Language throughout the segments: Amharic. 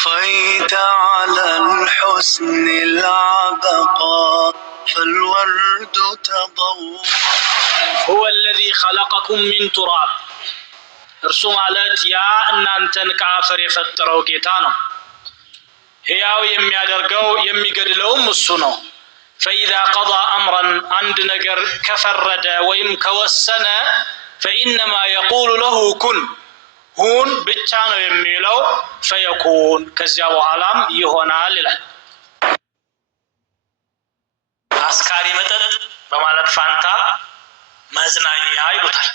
طفيت على الحسن العبقى فالورد تضوى. هو الذي خلقكم من تراب እርሱ ማለት ያ እናንተን ከአፈር የፈጠረው ጌታ ነው። ሕያው የሚያደርገው የሚገድለውም እሱ ነው። فإذا قضى أمرا عند ነገር ከፈረደ ወይም ከወሰነ فإنما يقول له كن ሁን ብቻ ነው የሚለው فيكون ከዚያ በኋላም ይሆናል ይላል። አስካሪ መጠጥ በማለት ፋንታ መዝናኛ ይሉታል።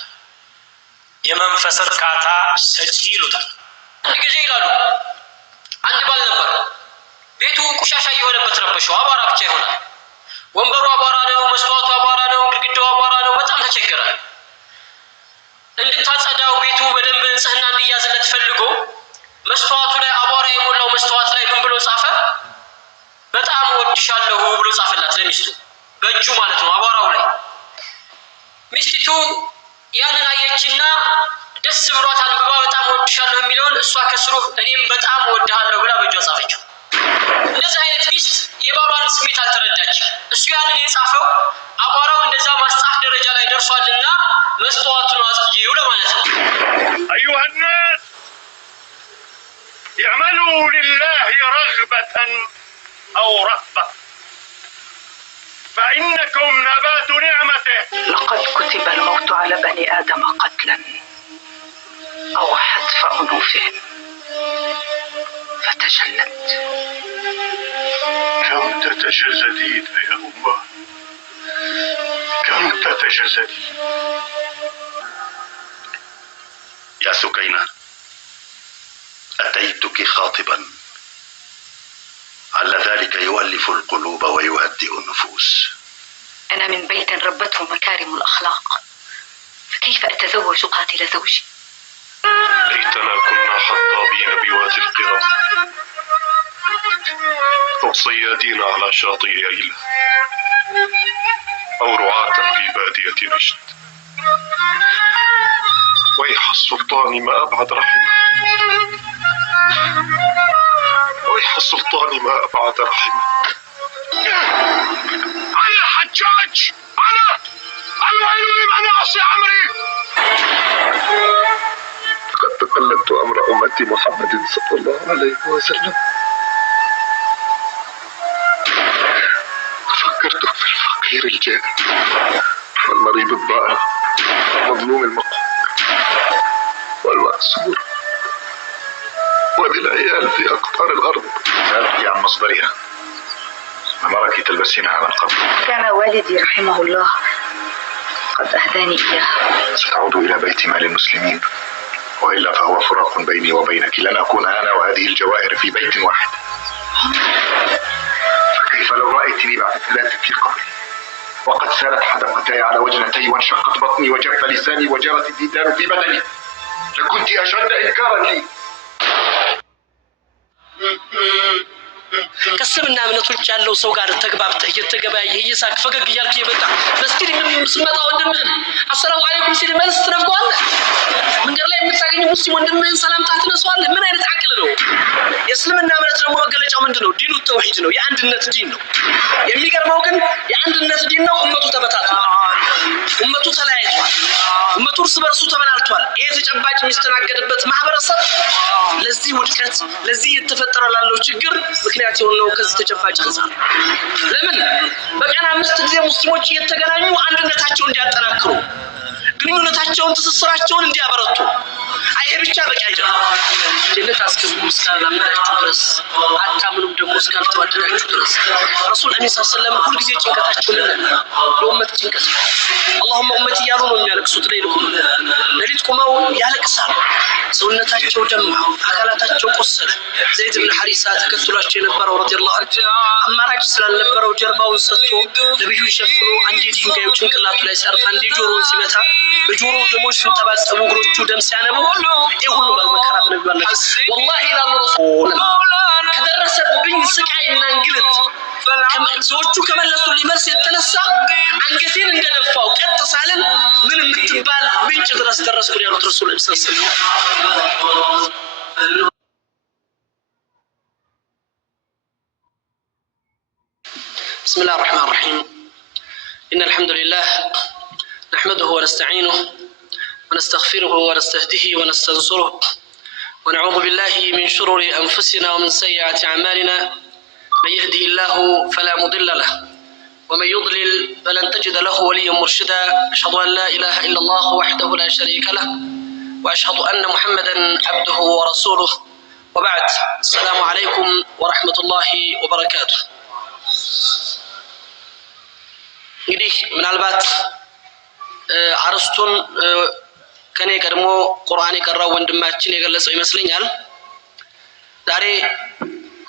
የመንፈስ እርካታ ሰጪ ይሉታል። አንድ ጊዜ ይላሉ አንድ ባል ነበር። ቤቱ ቆሻሻ የሆነበት ረበሸው፣ አቧራ ብቻ ይሆናል። ወንበሩ አቧራ ነው፣ መስታወቱ አቧራ ነው፣ ግድግዳው አቧራ ነው። በጣም ተቸገረ። እንድታጸዳው ቤቱ በደንብ ንጽህና እንዲያዝለት ፈልጎ መስታወቱ ላይ አቧራ የሞላው መስታወት ላይ ምን ብሎ ጻፈ? በጣም ወድሻለሁ ብሎ ጻፈላት ለሚስቱ በእጁ ማለት ነው፣ አቧራው ላይ። ሚስቲቱ ያንን አየችና ደስ ብሏት አንብባ በጣም ወድሻለሁ የሚለውን እሷ ከስሩ እኔም በጣም ወድሃለሁ ብላ በእጇ ጻፈችው። እንደዚህ አይነት ሚስት የባሏን ስሜት አልተረዳችም። እሱ ያንን የጻፈው አቧራው እንደዛ ማስጻፍ ደረጃ ላይ ደርሷልና መስታወቱን አጽጂው ለማለት ነው። أيها الناس اعملوا لله رغبة أو رهبة فإنكم نبات نعمته. لقد كتب الموت على بني آدم قتلا أو حتف أنوفهم فتجلد. كم تتجلدين يا أمه، كم تتجلدين. يا سكينة، أتيتك خاطبا على ذلك يؤلف القلوب ويهدئ النفوس. أنا من بيت ربته مكارم الأخلاق، فكيف أتزوج قاتل زوجي؟ ليتنا كنا حطابين بوادي القرى أو صيادين على شاطئ أيلة أو رعاة في بادية رشد. ويح السلطان ما أبعد رحمه، ويح السلطان ما أبعد رحمه. أنا الحجاج، أنا الويل لمن يعصي أمري. لقد تقلدت أمر أمتي محمد صلى الله عليه وسلم، فكرت في الفقير الجائع والمريض الضائع والمظلوم المقهور والمأسور وذي العيال في أقطار الأرض. سألتك عن مصدرها، أمرك تلبسينها من قبل. كان والدي رحمه الله قد أهداني إياها. ستعود إلى بيت مال المسلمين، وإلا فهو فراق بيني وبينك، لن أكون أنا وهذه الجواهر في بيت واحد. فكيف لو رأيتني بعد 3 في قبري وقد سالت حدقتي على وجنتي وانشقت بطني وجف لساني وجرت الديدان في بدني، لكنت أشد إنكارا لي. ከስምና እምነት ውጭ ያለው ሰው ጋር ተግባብተህ እየተገበያየህ እየሳቅ ፈገግ እያልክ እየመጣ መስጊድ የምትመጣ ወንድምህን አሰላሙ አለይኩም ሲል መልስ ትነፍገዋለህ። መንገድ ላይ የምታገኘው ሙስሊም ወንድምህን ሰላምታ ትነሳዋለህ። ምን አይነት አቅል ነው? የእስልምና እምነት ደግሞ መገለጫው ምንድን ነው? ዲኑ ተውሂድ ነው፣ የአንድነት ዲን ነው። የሚገርመው ግን የአንድነት ዲን ነው፣ እመቱ ተበታትኗል፣ እመቱ ተለያይቷል፣ እመቱ እርስ በርሱ ተበላልቷል። ይሄ ተጨባጭ የሚስተናገድበት ማህበረሰብ ለዚህ ውድቀት ለዚህ የተፈጠረ ላለው ችግር ምክንያት የሆነው ከዚህ ተጨባጭ አንፃር ለምን በቀን 5 ጊዜ ሙስሊሞች እየተገናኙ አንድነታቸውን እንዲያጠናክሩ ግንኙነታቸውን ትስስራቸውን እንዲያበረቱ ይሄ ብቻ በቂ አይደለም። ጀነት አስገቡ እስካላመናችሁ ድረስ አታምኑም ደግሞ እስካልተዋደዳችሁ ድረስ። ረሱል አሚን ሰለላሁ ሁል ጊዜ ጭንቀታቸውን ለኡመት ጭንቀት اللهم امتي እያሉ ነው የሚያለቅሱት። ሌሊት ቆመው ያለቅሳሉ። ሰውነታቸው ደማ፣ አካላታቸው ቆሰለ። ዘይድ ብን ሐሪሳ ተከትሏቸው የነበረው ረዲየላሁ ዐንሁ አማራጭ ስላልነበረው ጀርባውን ሰጥቶ ነብዩን ሸፍኖ አንዴ ድንጋዩ ጭንቅላቱ ላይ ሲያርፍ አንዴ ጆሮውን ሲመታ በጆሮው ደሞች ሲንጠባጠቡ እግሮቹ ደም ሲያነቡ ይሄ ሁሉ በመከራት ነብዩ አለይሂ ወላሂ ኢላሁ ረሱል ከደረሰብኝ ስቃይና እንግልት ሰዎቹ ከመለሱልኝ መልስ የተነሳ አንገቴን እንደነፋው ቀጥ ሳልን ምን የምትባል ምንጭ ድረስ ደረስኩ ያሉት ረሱል ሰለላሁ ዐለይሂ ወሰለም። بسم الله الرحمن الرحيم. إن الحمد لله نحمده ونستعينه ونستغفره ونستهديه ونستنصره ونعوذ بالله من شرور أنفسنا ومن سيئات أعمالنا. من يهده الله فلا مضل له ومن يضلل فلن تجد له وليا مرشدا. أشهد أن لا إله إلا الله وحده لا شريك له وأشهد أن محمدا عبده ورسوله. وبعد، السلام عليكم ورحمة الله وبركاته. እንግዲህ ምናልባት አርስቱን ከኔ ቀድሞ ቁርአን የቀራው ወንድማችን የገለጸው ይመስለኛል። ዛሬ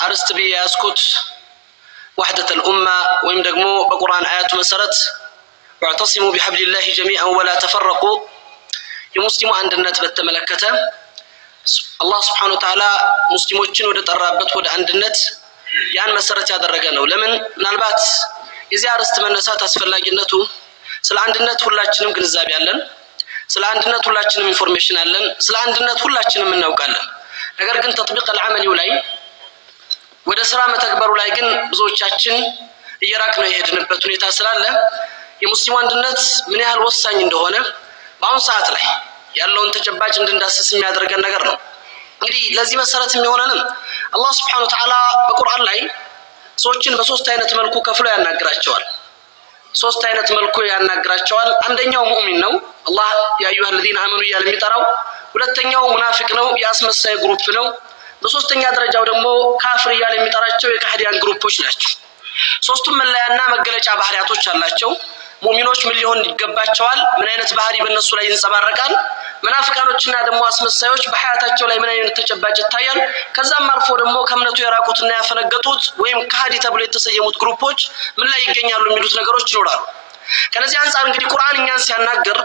አርስት ቢያስኩት وحدة الأمة ወይም ደግሞ በቁርአን አያቱ መሰረት واعتصموا بحبل الله جميعا ولا تفرقوا የሙስሊሙ አንድነት በተመለከተ አላህ Subhanahu Wa Ta'ala ሙስሊሞችን ወደ ጠራበት ወደ አንድነት ያን መሰረት ያደረገ ነው። ለምን ምናልባት የዚህ አርስት መነሳት አስፈላጊነቱ ስለ አንድነት ሁላችንም ግንዛቤ አለን፣ ስለ አንድነት ሁላችንም ኢንፎርሜሽን አለን፣ ስለ አንድነት ሁላችንም እናውቃለን። ነገር ግን ተጥቢቅ العملي ላይ ወደ ስራ መተግበሩ ላይ ግን ብዙዎቻችን እየራቅነው የሄድንበት ሁኔታ ስላለ የሙስሊሙ አንድነት ምን ያህል ወሳኝ እንደሆነ በአሁን ሰዓት ላይ ያለውን ተጨባጭ እንድንዳስስ የሚያደርገን ነገር ነው። እንግዲህ ለዚህ መሰረት የሚሆነንም አላህ Subhanahu Wa Ta'ala በቁርአን ላይ ሰዎችን በሶስት አይነት መልኩ ከፍሎ ያናግራቸዋል። ሶስት አይነት መልኩ ያናግራቸዋል። አንደኛው ሙእሚን ነው፣ አላህ ያ አዩሃ الذين آمنوا እያለ የሚጠራው። ሁለተኛው ሙናፊቅ ነው፣ የአስመሳይ ግሩፕ ነው። በሶስተኛ ደረጃው ደግሞ ካፍር እያለ የሚጠራቸው የካህዲያን ግሩፖች ናቸው። ሶስቱም መለያና መገለጫ ባህሪያቶች አላቸው። ሙእሚኖች ምን ሊሆን ይገባቸዋል? ምን አይነት ባህሪ በእነሱ ላይ ይንጸባረቃል? መናፍቃኖችና ደግሞ አስመሳዮች በሐያታቸው ላይ ምን አይነት ተጨባጭ ይታያል? ከዛም አልፎ ደግሞ ከእምነቱ የራቁትና ያፈነገጡት ወይም ካህዲ ተብሎ የተሰየሙት ግሩፖች ምን ላይ ይገኛሉ የሚሉት ነገሮች ይኖራሉ። ከነዚህ አንፃር እንግዲህ ቁርአን እኛን ሲያናገር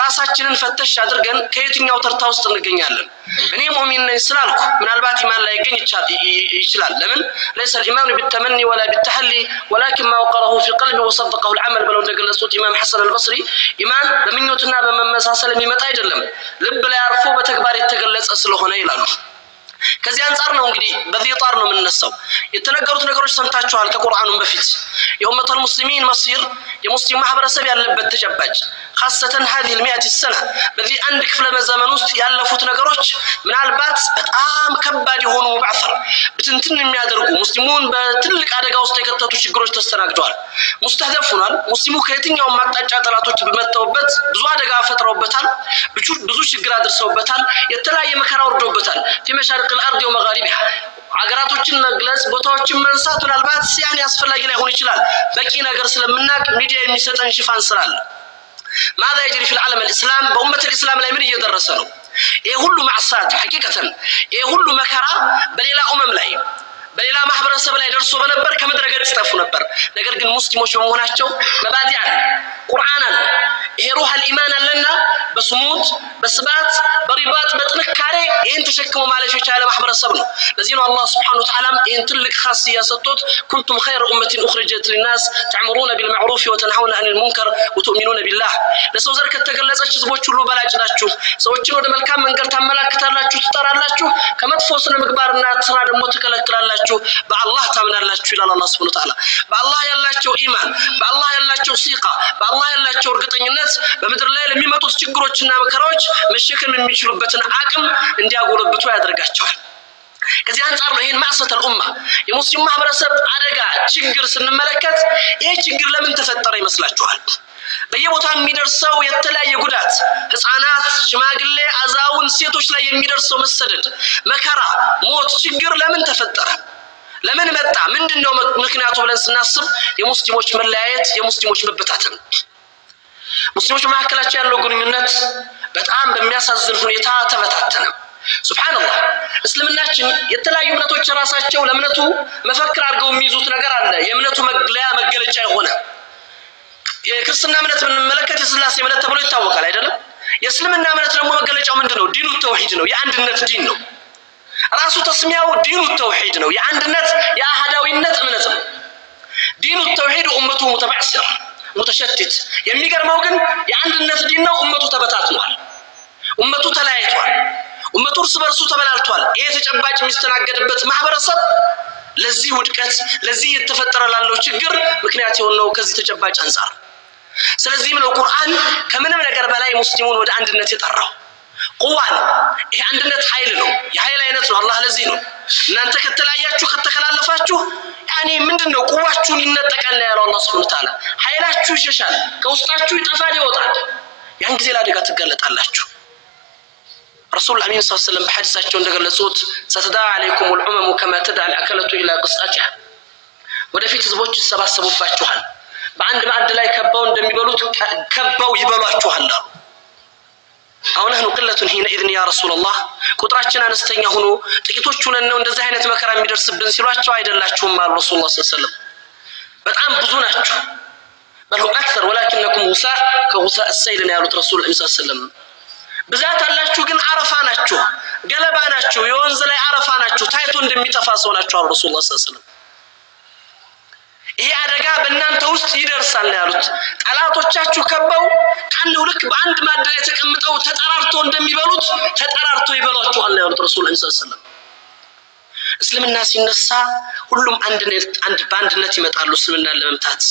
ራሳችንን ፈተሽ አድርገን ከየትኛው ተርታ ውስጥ እንገኛለን? እኔ ሙእሚን ነኝ ስላልኩ ምናልባት ኢማን ላይ ይገኝ ይችላል። ለምን ليس الإيمان بالتمني ولا بالتحلي ولكن ما وقره في قلبه وصدقه العمل ብለው እንደገለጹት ኢማም ሐሰን አልበስሪ ኢማን በምኞትና በመመሳሰል የሚመጣ አይደለም፣ ልብ ላይ አርፎ በተግባር የተገለጸ ስለሆነ ይላሉ። ከዚህ አንፃር ነው እንግዲህ በዚህ ጣር ነው የምንነሳው። የተነገሩት ነገሮች ሰምታችኋል ከቁርአኑም በፊት የኡመቱል ሙስሊሚን መሲር የሙስሊም ማህበረሰብ ያለበት ተጨባጭ خاصة هذه المئة السنة በዚህ አንድ ክፍለ ዘመን ውስጥ ያለፉት ነገሮች ምናልባት በጣም ከባድ የሆኑ መባዕሰር ብትንትን የሚያደርጉ ሙስሊሙን በትልቅ አደጋ ውስጥ የከተቱ ችግሮች ተስተናግደዋል። ሙስተህደፍ ሆኗል። ሙስሊሙ ከየትኛውም አቅጣጫ ጠላቶች በመተውበት ብዙ አደጋ ፈጥረውበታል፣ ብዙ ችግር አድርሰውበታል፣ የተለያየ መከራ ወርዶበታል። في مشارق الأرض ومغاربها አገራቶችን መግለጽ ቦታዎችን መንሳት ምናልባት ያን ያስፈልግ ላይሆን ይችላል። በቂ ነገር ስለምናቅ ሚዲያ የሚሰጠን ሽፋን ስላለ ماذا يجري في العالم الإسلام بأمة الإسلام لا يمر يدرس له إيه كله معصات حقيقة إيه كله مكرة بل لا لا በሌላ ማህበረሰብ ላይ ደርሶ በነበር ከመድረገ ተጠፉ ነበር። ነገር ግን ሙስሊሞች በመሆናቸው መባዲያ ቁርአን ይሄ ሩህ الإيمان አለና በስሙት በስባት በሪባጥ በጥንካሬ ይሄን ተሸክሞ ማለፍ የቻለ ማህበረሰብ ነው። ለዚህ ነው አላህ Subhanahu Wa Ta'ala ይሄን ትልቅ ኻስያ ሰጥቶት ኩንቱም ኸይረ ኡመቲን ኡኽሪጀት ሊናስ ተዕሙሩነ ቢልመዕሩፍ ወተንሐውነ ዐኒል ሙንከር ወቱእሚኑነ ቢላህ። ለሰው ዘር ከተገለጸች ህዝቦች ሁሉ በላጭ ናችሁ። ሰዎችን ወደ መልካም መንገድ ታመላክታላችሁ፣ ትጠራላችሁ፣ ከመጥፎ ስነ ምግባርና ስራ ደግሞ ትከለክላላችሁ። በአላህ ታምናላችሁ ይላል አላህ Subhanahu Wa Ta'ala። በአላህ ያላቸው ኢማን፣ በአላህ ያላቸው ሲቃ፣ በአላህ ያላቸው እርግጠኝነት በምድር ላይ ለሚመጡት ችግሮችና መከራዎች መሸከም የሚችሉበትን አቅም እንዲያጎለብቱ ያደርጋቸዋል። ከዚህ አንፃር ነው ይሄን ማዕሰተል ኡማ የሙስሊም ማህበረሰብ አደጋ ችግር ስንመለከት ይሄ ችግር ለምን ተፈጠረ ይመስላችኋል? በየቦታው የሚደርሰው የተለያየ ጉዳት ህፃናት፣ ሽማግሌ፣ አዛውንት፣ ሴቶች ላይ የሚደርሰው መሰደድ፣ መከራ፣ ሞት፣ ችግር ለምን ተፈጠረ? ለምን መጣ? ምንድነው ምክንያቱ ብለን ስናስብ የሙስሊሞች መለያየት፣ የሙስሊሞች መበታተን። ሙስሊሞች መካከላቸው ያለው ግንኙነት በጣም በሚያሳዝን ሁኔታ ተበታተነ። ሱብሃንአላህ እስልምናችን የተለያዩ እምነቶች ራሳቸው ለእምነቱ መፈክር አድርገው የሚይዙት ነገር አለ። የእምነቱ መገለጫ የሆነ የክርስትና እምነት ብንመለከት የስላሴ እምነት ተብሎ ይታወቃል አይደለም? የእስልምና እምነት ደግሞ መገለጫው ምንድነው? ዲኑ ተውሂድ ነው። የአንድነት ዲን ነው። ራሱ ተስሚያው ዲኑ ተውሂድ ነው። የአንድነት የአህዳዊነት እምነት ነው። ዲኑ ተውሂድ ኡመቱ ሙተባዕሲር ሙተሸትት። የሚገርመው ግን የአንድነት ዲን ነው። ኡመቱ ተበታትኗል። ኡመቱ ተለያይቷል። ኡመቱ እርስ በርሱ ተበላልቷል። ይሄ ተጨባጭ የሚስተናገድበት ማህበረሰብ ለዚህ ውድቀት ለዚህ የተፈጠረ ላለው ችግር ምክንያት የሆነው ከዚህ ተጨባጭ አንፃር። ስለዚህም ነው ቁርአን ከምንም ነገር በላይ ሙስሊሙን ወደ አንድነት የጠራው። ቁዋ ነው ይሄ አንድነት ኃይል ነው፣ የኃይል አይነት ነው። አላህ ለዚህ ነው እናንተ ከተለያያችሁ ከተከላለፋችሁ ያኔ ምንድነው ቁዋችሁን ይነጠቃል ያለው አላህ Subhanahu Wa Ta'ala። ኃይላችሁ ይሸሻል፣ ከውስጣችሁ ይጠፋል ይወጣል። ያን ጊዜ ለአደጋ ትጋለጣላችሁ። ረሱል አሚን ሰለላሁ ዐለይሂ ወሰለም በሐዲሳቸው እንደገለጹት ሰተዳ አለይኩም الامم كما تدعى الاكله الى قصعتها ወደፊት ህዝቦች ይሰባሰቡባችኋል፣ በአንድ ማዕድ ላይ ከበው እንደሚበሉት ከበው ይበሏችኋል አሉ። አሁን ነው ቅለቱን ሂነኢዝን ያ ረሱላህ ቁጥራችን አነስተኛ ሆኖ ጥቂቶች ሆነን ነው እንደዚህ አይነት መከራ የሚደርስብን ሲሏቸው አይደላችሁም አሉ ረሱላህ ሰለላሁ ዐለይሂ ወሰለም። በጣም ብዙ ናችሁ። በሉ አክثر ولكنكم غثاء كغثاء السيل ነው ያሉት ረሱል ሰለላሁ ዐለይሂ ወሰለም። ብዛት አላችሁ ግን አረፋ ናችሁ፣ ገለባ ናችሁ፣ የወንዝ ላይ አረፋ ናችሁ፣ ታይቶ እንደሚጠፋ ሰው ናችሁ አሉ ረሱላህ ሰለላሁ ዐለይሂ ወሰለም። ይሄ አደጋ በእናንተ ውስጥ ይደርሳል ያሉት ጠላቶቻችሁ ከበው ካለው ልክ በአንድ ማዕድ ላይ ተቀምጠው ተጠራርተው እንደሚበሉት ተጠራርተው ይበሏችኋል ያሉት ረሱል ሰለላሁ ዐለይሂ ወሰለም። እስልምና ሲነሳ ሁሉም በአንድነት ይመጣሉ እስልምናን ለመምታት።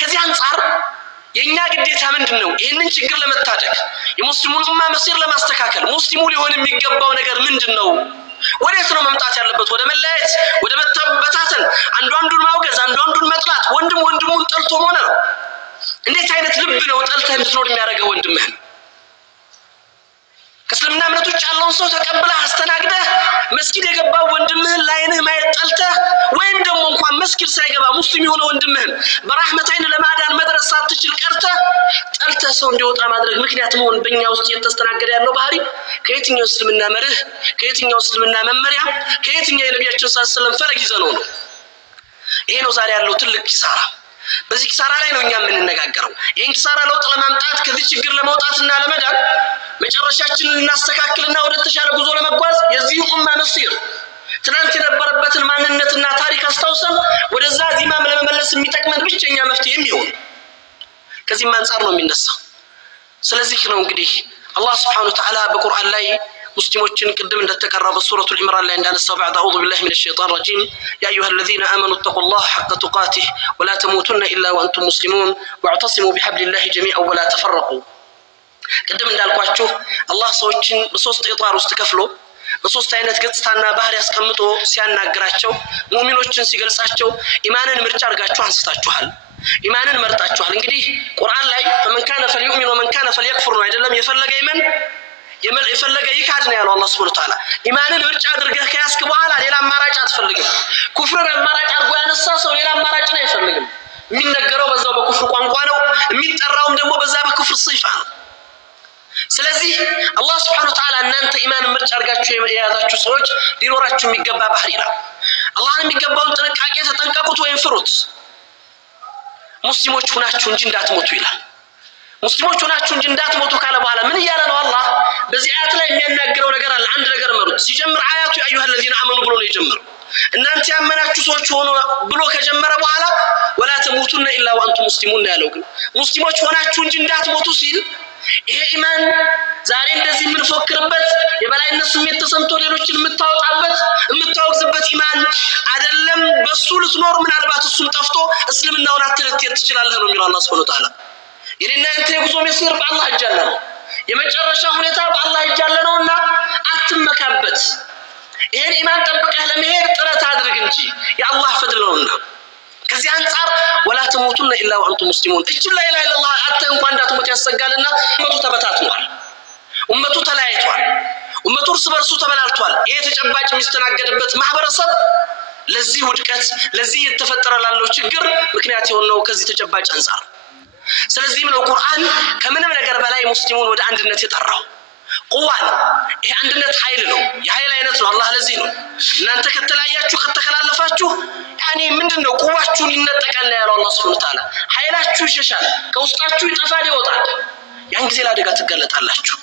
ከዚህ አንፃር የኛ ግዴታ ምንድነው? ይሄንን ችግር ለመታደግ የሙስሊሙን ኡማ መሲር ለማስተካከል ሙስሊሙ ሊሆን የሚገባው ነገር ምንድነው? ወዴት ነው መምጣት ያለበት? ወደ መለያየት፣ ወደ መበታተን፣ አንዱ አንዱን ማውገዝ፣ አንዱ አንዱን መጥላት፣ ወንድም ወንድሙን ጠልቶ ሆነ ነው። እንዴት አይነት ልብ ነው ጠልተህ እንድትኖር የሚያደርገው ወንድምህን? ከእስልምና እምነት ውጭ ያለውን ሰው ተቀብለህ አስተናግደህ መስጊድ የገባው ወንድምህን ላይንህ ማየት ጠልተህ ወይም ደግሞ እንኳን መስጊድ ሳይገባ ሙስሊም የሆነ ወንድምህን በራህመት አይን ለማዳን መድረስ ሳትችል ቀርተህ ጠልተህ ሰው እንዲወጣ ማድረግ ምክንያት መሆን በእኛ ውስጥ እየተስተናገደ ያለው ባህሪ ከየትኛው እስልምና መርህ፣ ከየትኛው እስልምና መመሪያ፣ ከየትኛው የነቢያችን ሰለላሁ ዐለይሂ ወሰለም ፈለግ ይዘነው ነው? ይሄ ነው ዛሬ ያለው ትልቅ ኪሳራ። በዚህ ኪሳራ ላይ ነው እኛ የምንነጋገረው። ይሄን ኪሳራ ለውጥ ለማምጣት ከዚህ ችግር ለመውጣትና ለመዳን መጨረሻችንን እናስተካክልና ወደ ተሻለ ጉዞ ለመጓዝ የዚህ ኡማ መሲር ትናንት የነበረበትን ማንነትና ታሪክ አስታውሰን ወደዛ ዚማም ለመመለስ የሚጠቅመን ብቸኛ መፍትሄ የሚሆን ከዚህም አንፃር ነው የሚነሳው። ስለዚህ ነው እንግዲህ አላህ Subhanahu Wa Ta'ala በቁርአን ላይ مسلمين قدم عند التكرر سورة العمران لأن السبع بعد أعوذ بالله من الشيطان الرجيم يا أيها الذين آمنوا اتقوا الله حق تقاته ولا تموتن إلا وأنتم مسلمون واعتصموا بحبل الله جميعا ولا تفرقوا. قدم عند القواتشو الله سوتشين بصوت إطار واستكفلوا بصوت عينات قصتنا بحر يسكمتوا سيانا قراتشو مؤمنوچن ሲገልጻቸው ኢማንን ምርጫ አርጋችሁ አንስታችኋል። ኢማንን መርጣችኋል። እንግዲህ ቁርአን ላይ فمن كان فليؤمن ومن كان فليكفر ነው አይደለም? የፈለገ ይመን የፈለገ ይካድ ነው ያለው አላህ Subhanahu Wa Ta'ala። ኢማንን ምርጫ አድርገህ ከያዝክ በኋላ ሌላ አማራጭ አትፈልግም። ኩፍርን አማራጭ አድርጎ ያነሳ ሰው ሌላ አማራጭ ነው አይፈልግም። የሚነገረው በዛው በኩፍር ቋንቋ ነው፣ የሚጠራውም ደግሞ በዛ በኩፍር ሲፋ ነው። ስለዚህ አላህ Subhanahu Wa Ta'ala እናንተ ኢማንን ምርጫ አድርጋችሁ የያዛችሁ ሰዎች ሊኖራችሁ የሚገባ ባህሪ ነው። አላህን የሚገባውን ጥንቃቄ ተጠንቀቁት ወይም ፍሩት። ሙስሊሞች ሆናችሁ እንጂ እንዳትሞቱ ይላል። ሙስሊሞች ሆናችሁ እንጂ እንዳትሞቱ ካለ በኋላ ምን እያለ ነው አላህ? በዚህ አያት ላይ የሚያናግረው ነገር አለ። አንድ ነገር መሩት ሲጀምር አያቱ ያ አዩሃ الذين آمنوا ብሎ ነው የጀመረው። እናንተ ያመናችሁ ሰዎች ሆኖ ብሎ ከጀመረ በኋላ ወላ ተሙቱነ ኢላ ወአንቱም ሙስሊሙን ያለው ግን ሙስሊሞች ሆናችሁ እንጂ እንዳትሞቱ ሲል ይሄ ኢማን ዛሬ እንደዚህ የምንፎክርበት የበላይነት ስሜት ተሰምቶ ሌሎችን የምታወጣበት የምታወግዝበት ኢማን አይደለም። በሱ ልትኖር ምናልባት እሱም ጠፍቶ እስልምናውን አትልትየት ትችላለህ ነው የሚለው አላህ Subhanahu Wa Ta'ala። የኔና አንተ የጉዞ መስመር በአላህ እጅ አለ ነው። የመጨረሻ ሁኔታ በአላህ እጅ አለ ነውና አትመካበት። ይሄን ኢማን ጠብቀህ ለመሄድ ጥረት አድርግ እንጂ የአላህ ፈድል ነውና። ከዚህ አንፃር ወላ ተሙቱነ ኢላ ወአንቱም ሙስሊሙን እጅ ላይ ኢላሀ ኢላላህ አተ እንኳን እንዳትሞት ያሰጋልና ኡመቱ ተበታትኗል። ኡመቱ ተለያይቷል። ኡመቱ እርስ በርሱ ተበላልቷል። ይሄ ተጨባጭ የሚስተናገድበት ማህበረሰብ ለዚህ ውድቀት ለዚህ የተፈጠረ ላለው ችግር ምክንያት የሆነው ከዚህ ተጨባጭ አንፃር። ስለዚህም ነው ቁርአን ከምንም ነገር በላይ ሙስሊሙን ወደ አንድነት የጠራው። ቁዋ ነው ይሄ አንድነት ኃይል ነው፣ የኃይል አይነት ነው። አላህ ለዚህ ነው እናንተ ከተለያያችሁ ከተከላለፋችሁ ያኔ ምንድነው ቁዋችሁን ይነጠቃል ያለው አላህ Subhanahu Wa Ta'ala። ኃይላችሁ ይሸሻል፣ ከውስጣችሁ ይጠፋል ይወጣል። ያን ጊዜ ለአደጋ ትጋለጣላችሁ።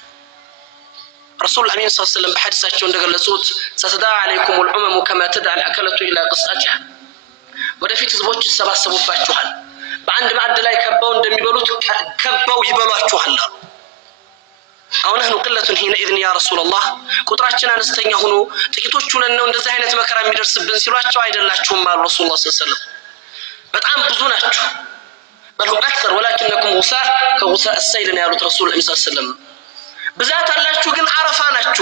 ረሱል አሚን ሰለላሁ ዐለይሂ ወሰለም በሐዲሳቸው እንደገለጹት ሰተዳ አለይኩም الامم كما تدعى الاكله الى قصعتها ወደፊት ህዝቦች ይሰባሰቡባችኋል፣ በአንድ ማዕድ ላይ ከበው እንደሚበሉት ከበው ይበሏችኋል አሉ። አሁን ነህኑ ቅለቱን ሂነኢዝን ያ ረሱላላህ ቁጥራችን አነስተኛ ሆኖ ጥቂቶች ሆነን ነው እንደዚህ አይነት መከራ የሚደርስብን ሲሏቸው አይደላችሁም አሉ ረሱላህ ሰለላሁ ዐለይሂ ወሰለም። በጣም ብዙ ናችሁ። በልሁም አክተር ወላኪነኩም ጉሳእ ከጉሳእ ሰይል ነው ያሉት ረሱል ሰለላሁ ዐለይሂ ወሰለም። ብዛት አላችሁ ግን አረፋ ናችሁ።